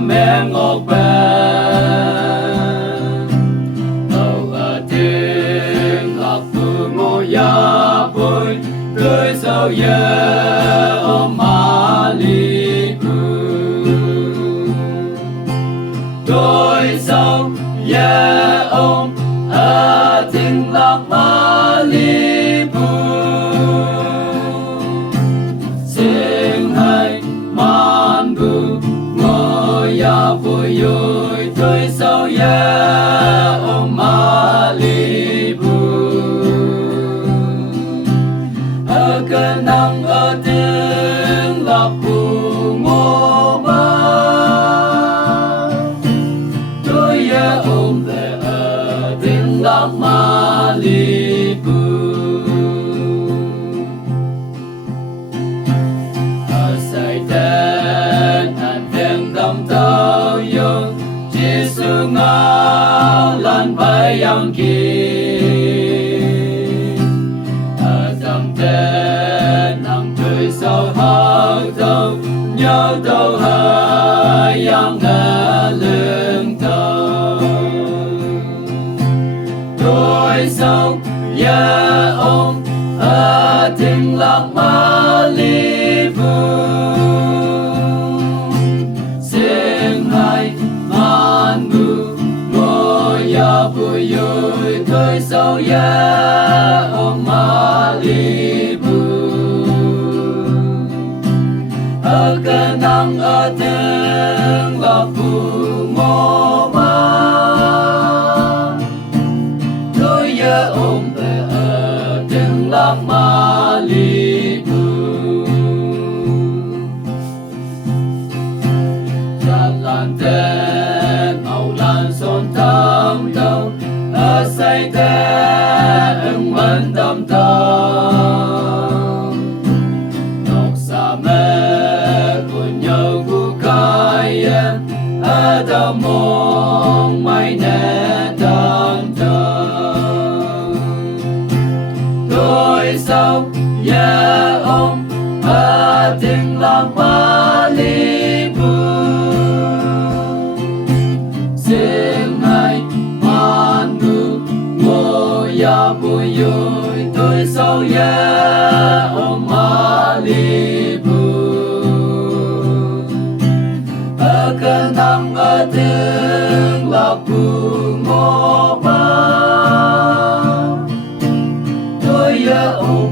mẹ ngọc bên đầu ở tiếng lạc phụ ngô ya bôi cười sâu ya ôm ma li bu cười sâu ya ôm ở tiếng lạc ma li bu sing hai man bu ngồi ya vui vui cười sâu ya ôm ma li bu ở cái nắng ở tiếng lạc phụ ngô ma tôi ya ôm về ở tiếng lạc ma li bu ở say tên anh tiếng tâm tao yêu Giêsu ngao lan bay yang kia ở tâm tên nằm cười sâu hao đâu nhớ đâu hai yang ngã lưng tao đôi sông ya ôm ở tiếng lạc ma li vu sing hai man bu ngồi ya vui vui cười sâu ya ôm ma li bu ở cái nắng ở tiếng lạc phụ ngô ma tôi ya ôm về ở tiếng lạc ma li bu jalan tên màu lan son tam đâu ở say tên vẫn tâm tâm nọc xa mẹ của nhau của cái ở đâu mong mây nè tan tan đôi sao ya ôm ở tiếng lạc ma li bu sing hai man bu ngồi ya vui vui tôi sao ya ôm ma li bu ở cái nắng ở tiếng lạc phụ ngô ma tôi ya ôm